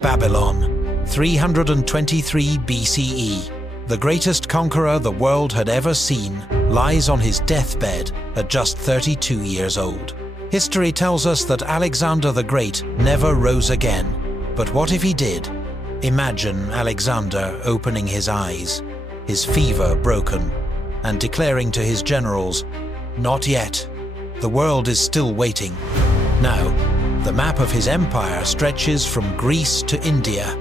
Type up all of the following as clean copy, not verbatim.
Babylon, 323 BCE. The greatest conqueror the world had ever seen lies on his deathbed at just 32 years old. History tells us that Alexander the Great never rose again. But what if he did? Imagine Alexander opening his eyes, his fever broken, and declaring to his generals, "Not yet. The world is still waiting." Now, the map of his empire stretches from Greece to India,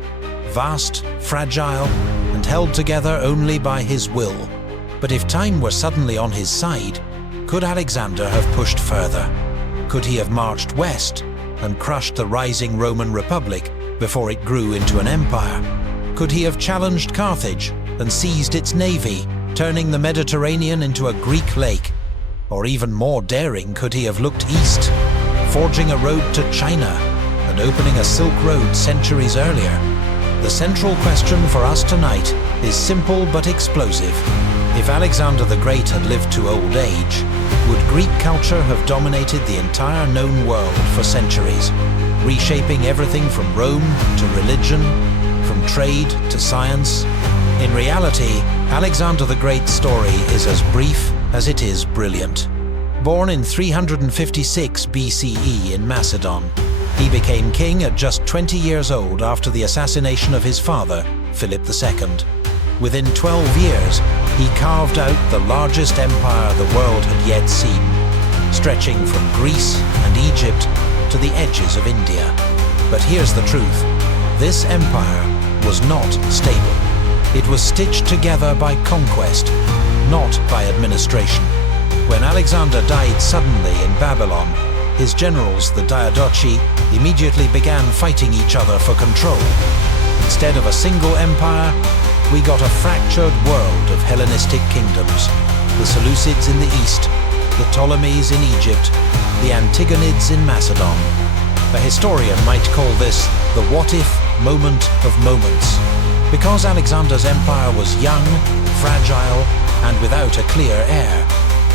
vast, fragile, and held together only by his will. But if time were suddenly on his side, could Alexander have pushed further? Could he have marched west and crushed the rising Roman Republic before it grew into an empire? Could he have challenged Carthage and seized its navy, turning the Mediterranean into a Greek lake? Or even more daring, could he have looked east, forging a road to China and opening a Silk Road centuries earlier? The central question for us tonight is simple but explosive. If Alexander the Great had lived to old age, would Greek culture have dominated the entire known world for centuries, reshaping everything from Rome to religion, from trade to science? In reality, Alexander the Great's story is as brief as it is brilliant. Born in 356 BCE in Macedon, he became king at just 20 years old after the assassination of his father, Philip II. Within 12 years, he carved out the largest empire the world had yet seen, stretching from Greece and Egypt to the edges of India. But here's the truth: this empire was not stable. It was stitched together by conquest, not by administration. When Alexander died suddenly in Babylon, his generals, the Diadochi, immediately began fighting each other for control. Instead of a single empire, we got a fractured world of Hellenistic kingdoms. The Seleucids in the east, the Ptolemies in Egypt, the Antigonids in Macedon. A historian might call this the what-if moment of moments. Because Alexander's empire was young, fragile, and without a clear heir,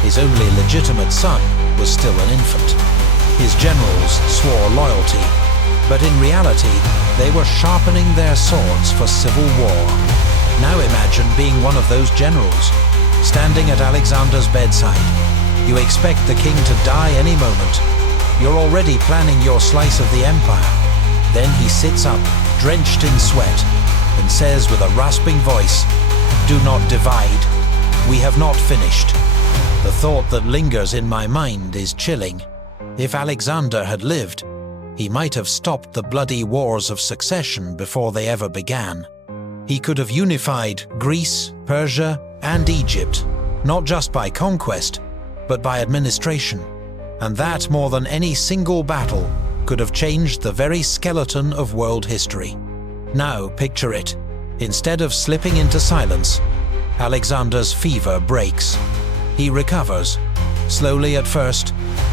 his only legitimate son was still an infant. His generals swore loyalty, but in reality, they were sharpening their swords for civil war. Now imagine being one of those generals, standing at Alexander's bedside. You expect the king to die any moment. You're already planning your slice of the empire. Then he sits up, drenched in sweat, and says with a rasping voice, "Do not divide. We have not finished." The thought that lingers in my mind is chilling. If Alexander had lived, he might have stopped the bloody wars of succession before they ever began. He could have unified Greece, Persia, and Egypt, not just by conquest, but by administration. And that, more than any single battle, could have changed the very skeleton of world history. Now picture it. Instead of slipping into silence, Alexander's fever breaks. He recovers, slowly at first,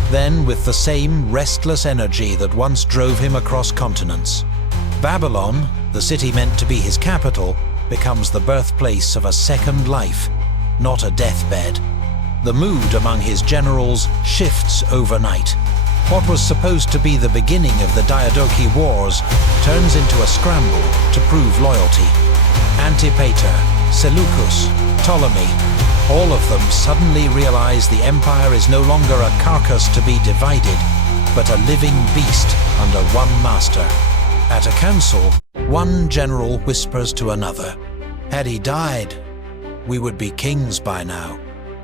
then with the same restless energy that once drove him across continents. Babylon, the city meant to be his capital, becomes the birthplace of a second life, not a deathbed. The mood among his generals shifts overnight. What was supposed to be the beginning of the Diadochi Wars turns into a scramble to prove loyalty. Antipater, Seleucus, Ptolemy, all of them suddenly realize the empire is no longer a carcass to be divided, but a living beast under one master. At a council, one general whispers to another, "Had he died, we would be kings by now."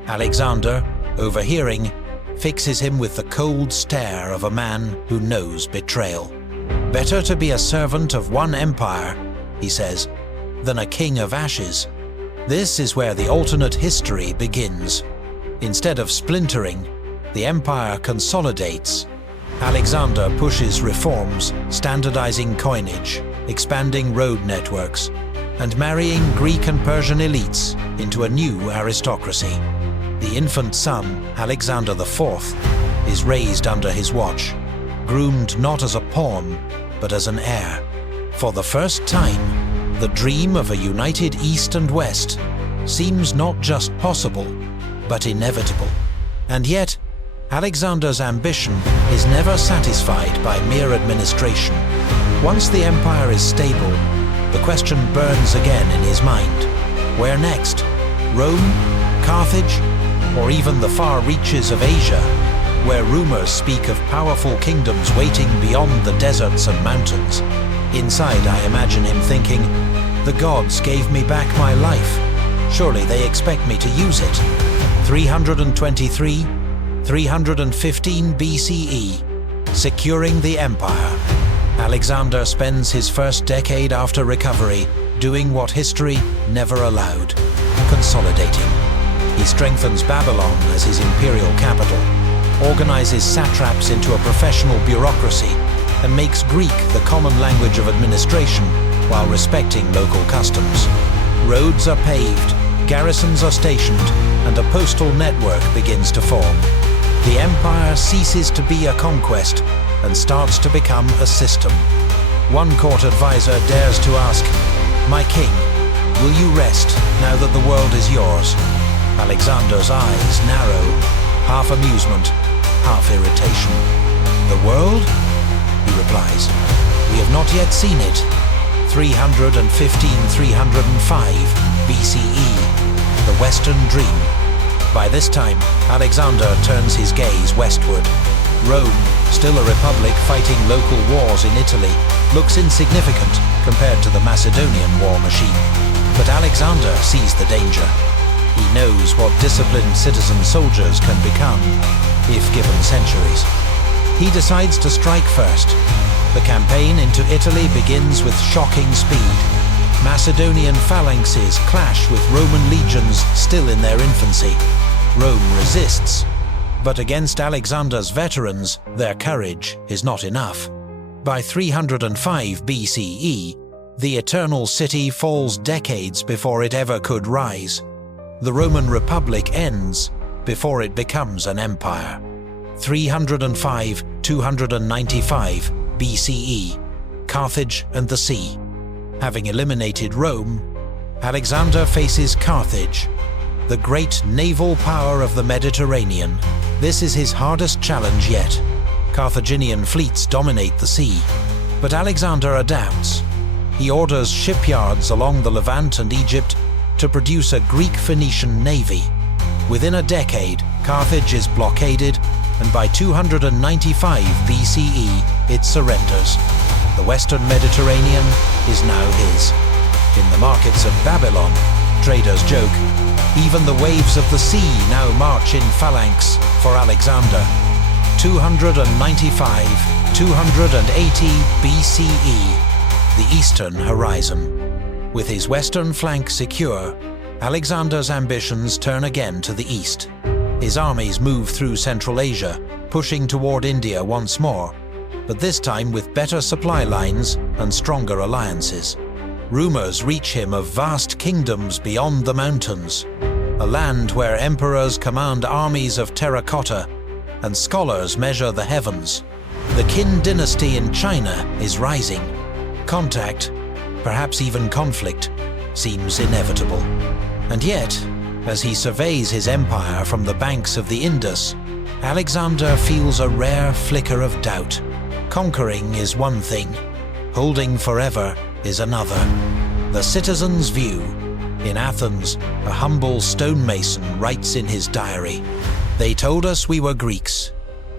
Alexander, overhearing, fixes him with the cold stare of a man who knows betrayal. "Better to be a servant of one empire," he says, "than a king of ashes." This is where the alternate history begins. Instead of splintering, the empire consolidates. Alexander pushes reforms, standardizing coinage, expanding road networks, and marrying Greek and Persian elites into a new aristocracy. The infant son, Alexander IV, is raised under his watch, groomed not as a pawn, but as an heir. For the first time, the dream of a united East and West seems not just possible, but inevitable. And yet, Alexander's ambition is never satisfied by mere administration. Once the empire is stable, the question burns again in his mind. Where next? Rome? Carthage? Or even the far reaches of Asia, where rumors speak of powerful kingdoms waiting beyond the deserts and mountains? Inside, I imagine him thinking, the gods gave me back my life. Surely they expect me to use it. 323, 315 BCE, securing the empire. Alexander spends his first decade after recovery doing what history never allowed, consolidating. He strengthens Babylon as his imperial capital, organizes satraps into a professional bureaucracy, and makes Greek the common language of administration while respecting local customs. Roads are paved, garrisons are stationed, and a postal network begins to form. The empire ceases to be a conquest and starts to become a system. One court advisor dares to ask, "My king, will you rest now that the world is yours?" Alexander's eyes narrow, half amusement, half irritation. "The world?" he replies. "We have not yet seen it." 315-305 BCE, the Western Dream. By this time, Alexander turns his gaze westward. Rome, still a republic fighting local wars in Italy, looks insignificant compared to the Macedonian war machine. But Alexander sees the danger. He knows what disciplined citizen soldiers can become, if given centuries. He decides to strike first. The campaign into Italy begins with shocking speed. Macedonian phalanxes clash with Roman legions still in their infancy. Rome resists, but against Alexander's veterans, their courage is not enough. By 305 BCE, the Eternal City falls decades before it ever could rise. The Roman Republic ends before it becomes an empire. 305-295 BCE, Carthage and the sea. Having eliminated Rome, Alexander faces Carthage, the great naval power of the Mediterranean. This is his hardest challenge yet. Carthaginian fleets dominate the sea, but Alexander adapts. He orders shipyards along the Levant and Egypt to produce a Greek-Phoenician navy. Within a decade, Carthage is blockaded, and by 295 BCE, it surrenders. The Western Mediterranean is now his. In the markets of Babylon, traders joke, even the waves of the sea now march in phalanx for Alexander. 295-280 BCE, the eastern horizon. With his western flank secure, Alexander's ambitions turn again to the east. His armies move through Central Asia, pushing toward India once more, but this time with better supply lines and stronger alliances. Rumors reach him of vast kingdoms beyond the mountains, a land where emperors command armies of terracotta and scholars measure the heavens. The Qin Dynasty in China is rising. Contact, perhaps even conflict, seems inevitable. And yet, as he surveys his empire from the banks of the Indus, Alexander feels a rare flicker of doubt. Conquering is one thing, holding forever is another. The citizen's view. In Athens, a humble stonemason writes in his diary, "They told us we were Greeks.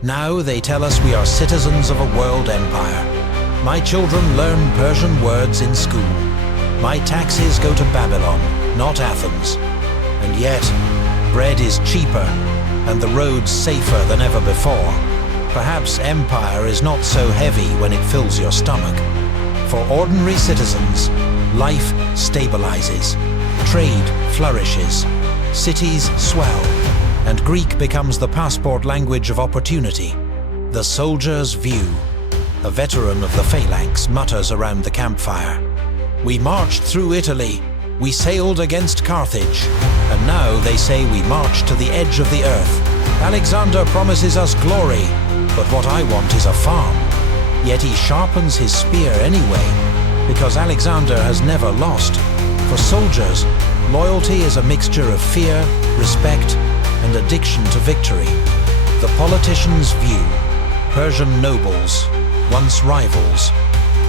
Now they tell us we are citizens of a world empire. My children learn Persian words in school. My taxes go to Babylon, not Athens. And yet, bread is cheaper and the roads safer than ever before. Perhaps empire is not so heavy when it fills your stomach. For ordinary citizens, life stabilizes, trade flourishes, cities swell, and Greek becomes the passport language of opportunity. The soldier's view." A veteran of the phalanx mutters around the campfire. "We marched through Italy, we sailed against Carthage, and now they say we march to the edge of the earth. Alexander promises us glory, but what I want is a farm." Yet he sharpens his spear anyway, because Alexander has never lost. For soldiers, loyalty is a mixture of fear, respect, and addiction to victory. The politician's view. Persian nobles, once rivals,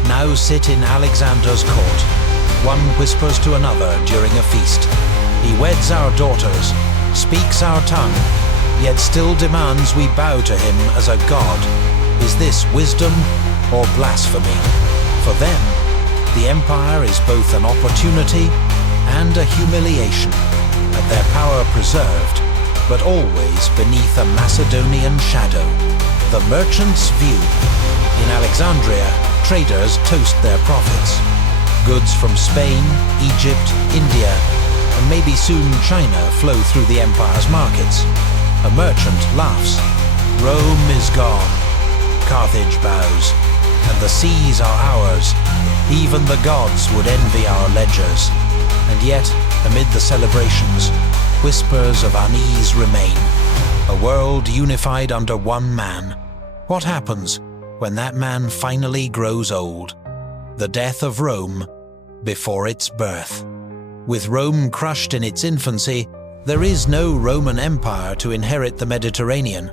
now sit in Alexander's court. One whispers to another during a feast. He weds our daughters, speaks our tongue, yet still demands we bow to him as a god. Is this wisdom or blasphemy? For them, the empire is both an opportunity and a humiliation, and their power preserved, but always beneath a Macedonian shadow. The merchant's view. In Alexandria, traders toast their profits. Goods from Spain, Egypt, India, and maybe soon China flow through the empire's markets. A merchant laughs. Rome is gone. Carthage bows. And the seas are ours. Even the gods would envy our ledgers. And yet, amid the celebrations, whispers of unease remain. A world unified under one man. What happens when that man finally grows old? The death of Rome before its birth. With Rome crushed in its infancy, there is no Roman Empire to inherit the Mediterranean.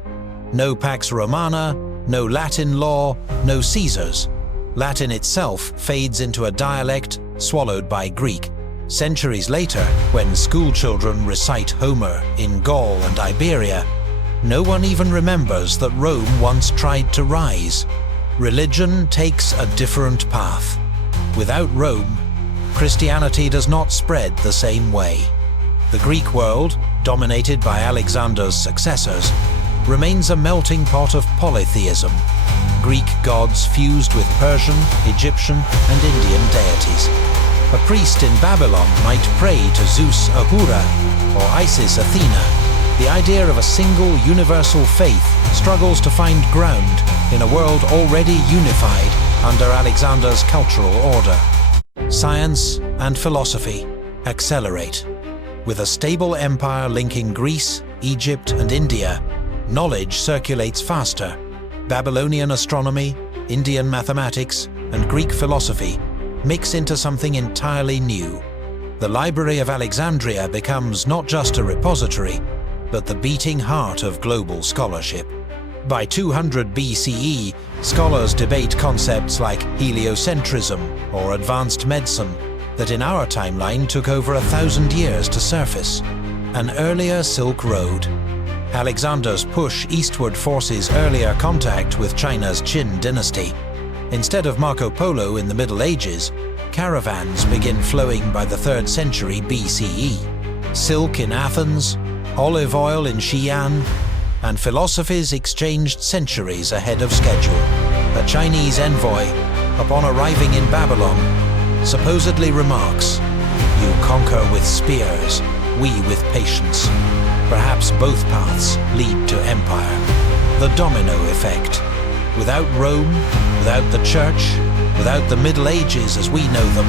No Pax Romana, no Latin law, no Caesars. Latin itself fades into a dialect swallowed by Greek. Centuries later, when schoolchildren recite Homer in Gaul and Iberia, no one even remembers that Rome once tried to rise. Religion takes a different path. Without Rome, Christianity does not spread the same way. The Greek world, dominated by Alexander's successors, remains a melting pot of polytheism. Greek gods fused with Persian, Egyptian, and Indian deities. A priest in Babylon might pray to Zeus Ahura or Isis Athena. The idea of a single universal faith struggles to find ground in a world already unified under Alexander's cultural order. Science and philosophy accelerate. With a stable empire linking Greece, Egypt, and India, knowledge circulates faster. Babylonian astronomy, Indian mathematics, and Greek philosophy mix into something entirely new. The Library of Alexandria becomes not just a repository, but the beating heart of global scholarship. By 200 BCE, scholars debate concepts like heliocentrism or advanced medicine that in our timeline took over 1,000 years to surface. An earlier Silk Road. Alexander's push eastward forces earlier contact with China's Qin Dynasty. Instead of Marco Polo in the Middle Ages, caravans begin flowing by the 3rd century BCE. Silk in Athens, olive oil in Xi'an, and philosophies exchanged centuries ahead of schedule. A Chinese envoy, upon arriving in Babylon, supposedly remarks, "You conquer with spears, we with patience." Perhaps both paths lead to empire. The domino effect. Without Rome, without the Church, without the Middle Ages as we know them,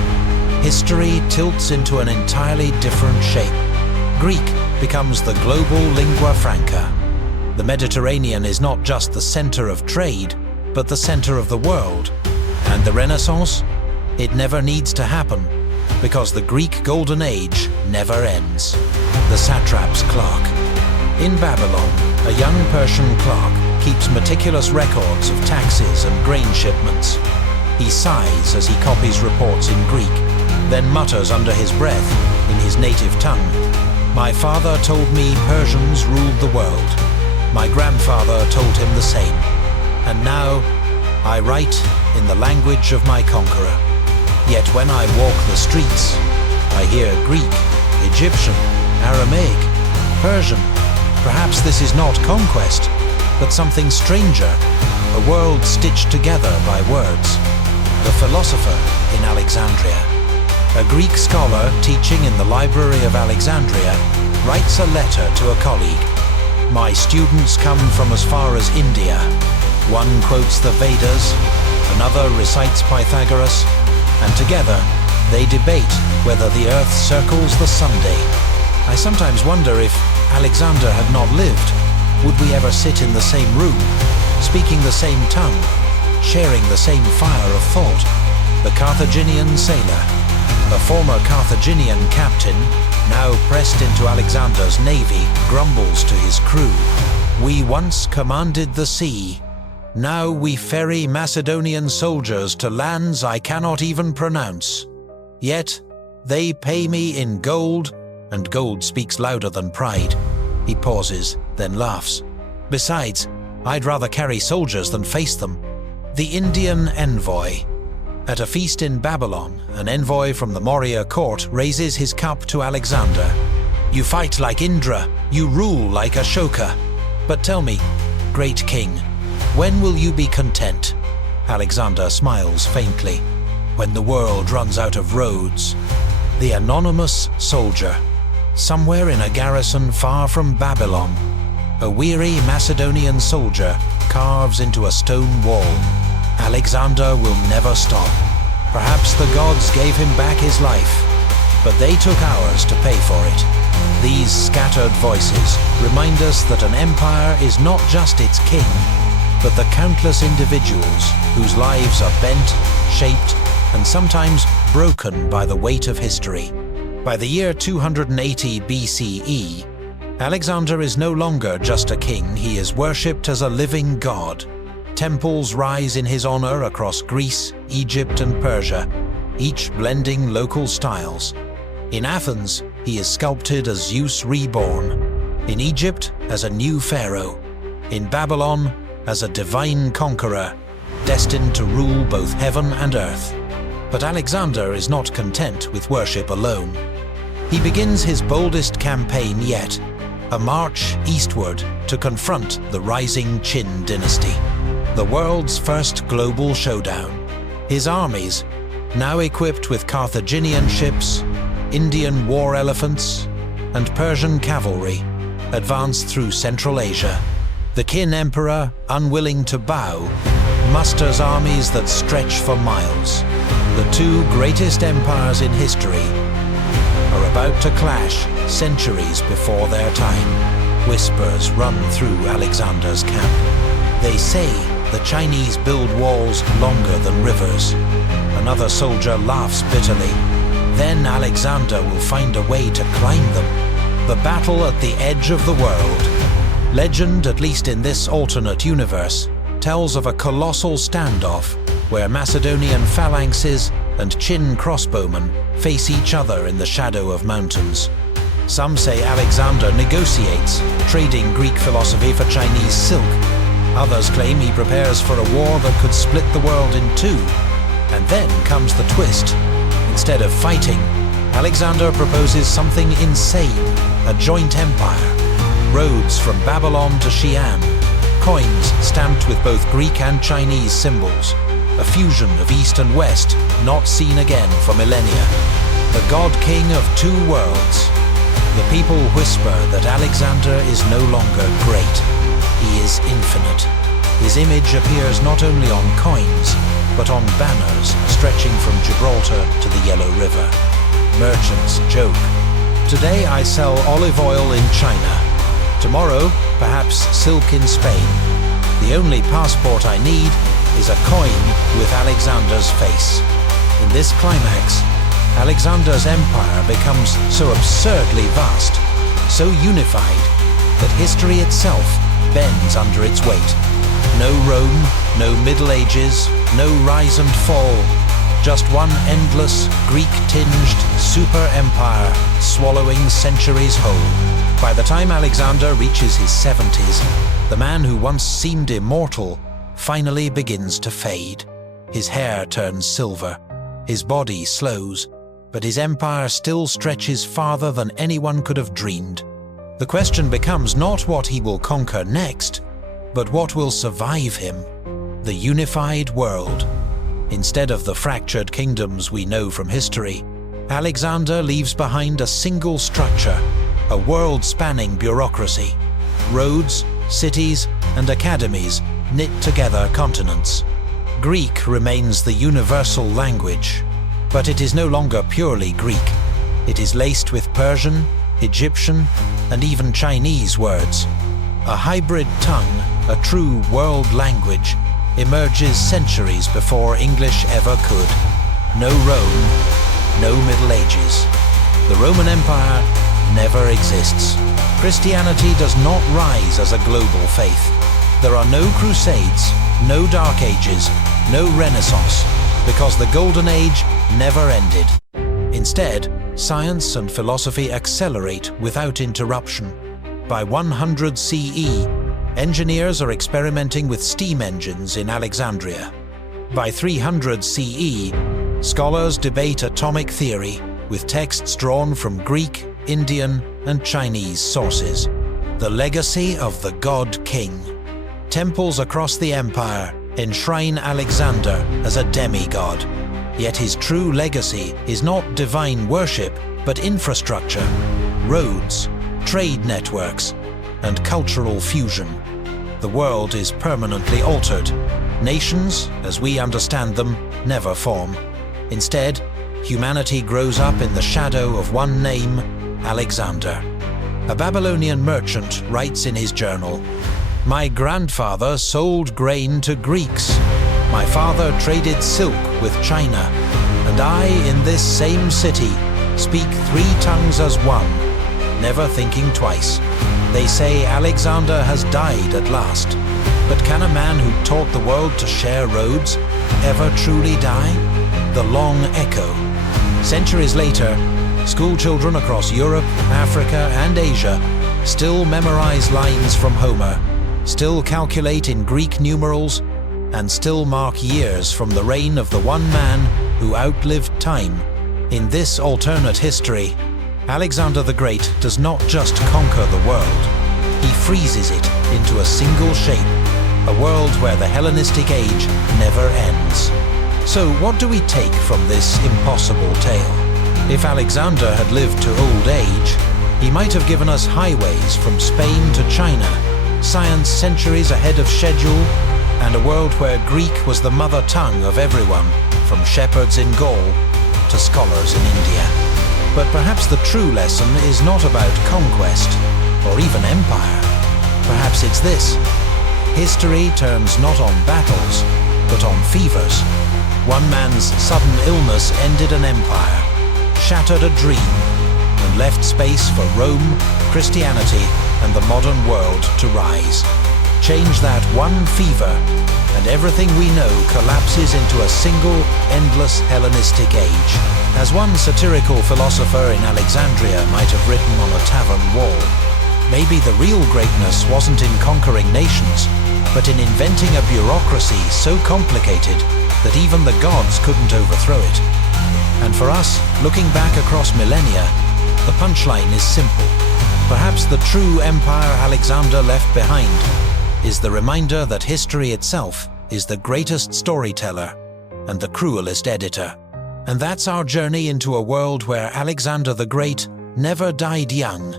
history tilts into an entirely different shape. Greek becomes the global lingua franca. The Mediterranean is not just the center of trade, but the center of the world. And the Renaissance? It never needs to happen, because the Greek Golden Age never ends. The satrap's clerk. In Babylon, a young Persian clerk keeps meticulous records of taxes and grain shipments. He sighs as he copies reports in Greek, then mutters under his breath, in his native tongue, "My father told me Persians ruled the world. My grandfather told him the same. And now, I write in the language of my conqueror. Yet when I walk the streets, I hear Greek, Egyptian, Aramaic, Persian. Perhaps this is not conquest, but something stranger, a world stitched together by words." The philosopher in Alexandria. A Greek scholar teaching in the Library of Alexandria writes a letter to a colleague. "My students come from as far as India." One quotes the Vedas, another recites Pythagoras, and together they debate whether the earth circles the sunday. I sometimes wonder if Alexander had not lived, would we ever sit in the same room, speaking the same tongue, sharing the same fire of thought? The Carthaginian sailor. The former Carthaginian captain, now pressed into Alexander's navy, grumbles to his crew. "We once commanded the sea. Now we ferry Macedonian soldiers to lands I cannot even pronounce. Yet they pay me in gold, and gold speaks louder than pride. He pauses, then laughs. Besides, I'd rather carry soldiers than face them. The Indian envoy. At a feast in Babylon, an envoy from the Maurya court raises his cup to Alexander. You fight like Indra, you rule like Ashoka. But tell me, great king, when will you be content? Alexander smiles faintly. When the world runs out of roads. The anonymous soldier. Somewhere in a garrison far from Babylon, a weary Macedonian soldier carves into a stone wall. Alexander will never stop. Perhaps the gods gave him back his life, but they took ours to pay for it. These scattered voices remind us that an empire is not just its king, but the countless individuals whose lives are bent, shaped, and sometimes broken by the weight of history. By the year 280 BCE, Alexander is no longer just a king, he is worshipped as a living god. Temples rise in his honor across Greece, Egypt, and Persia, each blending local styles. In Athens, he is sculpted as Zeus reborn. In Egypt, as a new pharaoh. In Babylon, as a divine conqueror, destined to rule both heaven and earth. But Alexander is not content with worship alone. He begins his boldest campaign yet, a march eastward to confront the rising Qin Dynasty, the world's first global showdown. His armies, now equipped with Carthaginian ships, Indian war elephants, and Persian cavalry, advance through Central Asia. The Qin Emperor, unwilling to bow, musters armies that stretch for miles. The two greatest empires in history are about to clash centuries before their time. Whispers run through Alexander's camp. They say the Chinese build walls longer than rivers. Another soldier laughs bitterly. Then Alexander will find a way to climb them. The battle at the edge of the world. Legend, at least in this alternate universe, tells of a colossal standoff where Macedonian phalanxes and Qin crossbowmen face each other in the shadow of mountains. Some say Alexander negotiates, trading Greek philosophy for Chinese silk. Others claim he prepares for a war that could split the world in two. And then comes the twist. Instead of fighting, Alexander proposes something insane, a joint empire. Roads from Babylon to Xi'an, coins stamped with both Greek and Chinese symbols, a fusion of East and West not seen again for millennia. The god king of two worlds. The people whisper that Alexander is no longer great, he is infinite. His image appears not only on coins, but on banners stretching from Gibraltar to the Yellow River. Merchants joke. Today I sell olive oil in China. Tomorrow, perhaps silk in Spain. The only passport I need is a coin with Alexander's face. In this climax, Alexander's empire becomes so absurdly vast, so unified, that history itself bends under its weight. No Rome, no Middle Ages, no rise and fall, just one endless, Greek-tinged super-empire swallowing centuries whole. By the time Alexander reaches his 70s, the man who once seemed immortal finally begins to fade. His hair turns silver, his body slows, but his empire still stretches farther than anyone could have dreamed. The question becomes not what he will conquer next, but what will survive him. The unified world. Instead of the fractured kingdoms we know from history, Alexander leaves behind a single structure, a world-spanning bureaucracy. Roads, cities, and academies knit together continents. Greek remains the universal language, but it is no longer purely Greek. It is laced with Persian, Egyptian, and even Chinese words. A hybrid tongue, a true world language, emerges centuries before English ever could. No Rome, no Middle Ages. The Roman Empire never exists. Christianity does not rise as a global faith. There are no crusades, no Dark Ages, no Renaissance, because the Golden Age never ended. Instead, science and philosophy accelerate without interruption. By 100 CE, engineers are experimenting with steam engines in Alexandria. By 300 CE, scholars debate atomic theory with texts drawn from Greek, Indian, and Chinese sources. The legacy of the god king. Temples across the empire enshrine Alexander as a demigod. Yet his true legacy is not divine worship, but infrastructure, roads, trade networks, and cultural fusion. The world is permanently altered. Nations, as we understand them, never form. Instead, humanity grows up in the shadow of one name, Alexander. A Babylonian merchant writes in his journal, "My grandfather sold grain to Greeks. My father traded silk with China. And I, in this same city, speak 3 tongues as one, never thinking twice. They say Alexander has died at last. But can a man who taught the world to share roads ever truly die?" The long echo. Centuries later, school children across Europe, Africa, and Asia still memorize lines from Homer, still calculate in Greek numerals, and still mark years from the reign of the one man who outlived time. In this alternate history, Alexander the Great does not just conquer the world, he freezes it into a single shape, a world where the Hellenistic age never ends. So what do we take from this impossible tale? If Alexander had lived to old age, he might have given us highways from Spain to China, science centuries ahead of schedule, and a world where Greek was the mother tongue of everyone, from shepherds in Gaul to scholars in India. But perhaps the true lesson is not about conquest, or even empire. Perhaps it's this: history turns not on battles, but on fevers. One man's sudden illness ended an empire, shattered a dream, and left space for Rome, Christianity, and the modern world to rise. Change that one fever, and everything we know collapses into a single, endless Hellenistic age. As one satirical philosopher in Alexandria might have written on a tavern wall, maybe the real greatness wasn't in conquering nations, but in inventing a bureaucracy so complicated that even the gods couldn't overthrow it. And for us, looking back across millennia, the punchline is simple. Perhaps the true empire Alexander left behind is the reminder that history itself is the greatest storyteller and the cruelest editor. And that's our journey into a world where Alexander the Great never died young,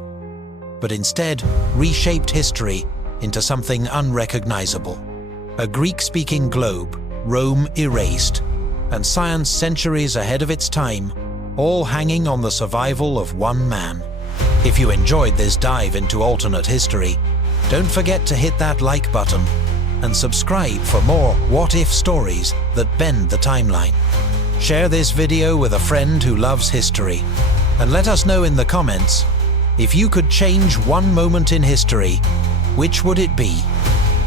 but instead reshaped history into something unrecognizable. A Greek-speaking globe, Rome erased, and science centuries ahead of its time, all hanging on the survival of one man. If you enjoyed this dive into alternate history, don't forget to hit that like button and subscribe for more what-if stories that bend the timeline. Share this video with a friend who loves history, and let us know in the comments, if you could change one moment in history, which would it be?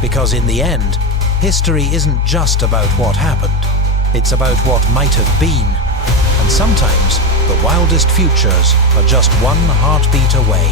Because in the end, history isn't just about what happened, it's about what might have been. And sometimes, the wildest futures are just one heartbeat away.